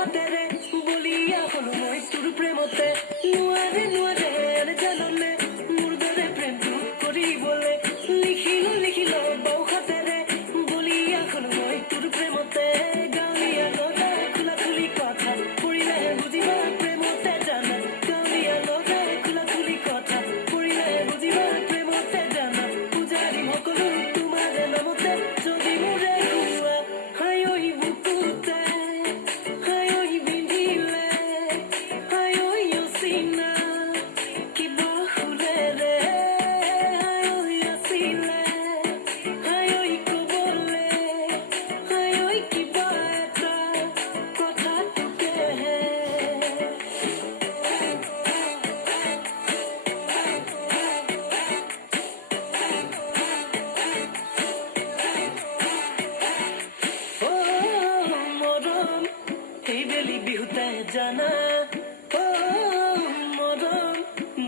হাতেৰে বলিয়া হলো মই তোৰ প্ৰেমতে নোৱাৰে নোৱাৰে জাননে মোৰ দৰে প্ৰেমটো কৰিবলৈ লিখিলো বাও হাতেৰে বলিয়া হলো মই তোৰ প্ৰেমতে গাঁৱলীয়া লগাই খোলা খুলি কথা পৰিলেহে বুজিবা প্ৰেমতে জানা গাঁৱলীয়া লগাই খোলা খুলি কথা পৰিলেহে বুজিবা প্ৰেমতে জানা পূজাৰী সকলো তোমাৰ নামতে যদি মোৰে কোৱা হাই ঐ বুকুতে হাই ঐ বিন্ধিলে হাই ঐ অচিনা কিবা ফুলেৰে হাই ঐ আছিলে হাই ঐ কবলে হাই ঐ কিবা এটা কথা তোকেহে মৰম এইবেলি বিহুতে জানা মৰম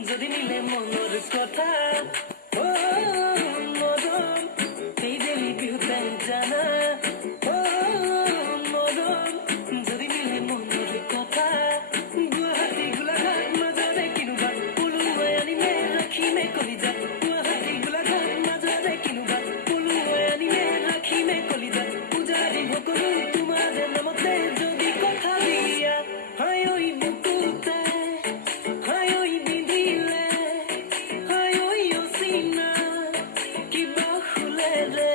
যদি মিলে মনৰ কথা মৰম এইবেলি বিহুতে জানা মৰম যদি মিলে মনৰ কথা গুৱাহাটী গোলাঘাট মাজৰে কিনোবা পলুৱাই আনিমে ৰাখিমে কলিজা গুৱাহাটী গোলাঘাট মাজৰে কিনোবা পলুৱাই আনিমে ৰাখিমে কলিজা পূজাৰী সকলো তোমাৰ নামতে যদি কথা দিয়া হাই ঐ বুকুতে হাই ঐ বিন্ধিলে হাই ঐ অচিনা কিবা ফুলেৰে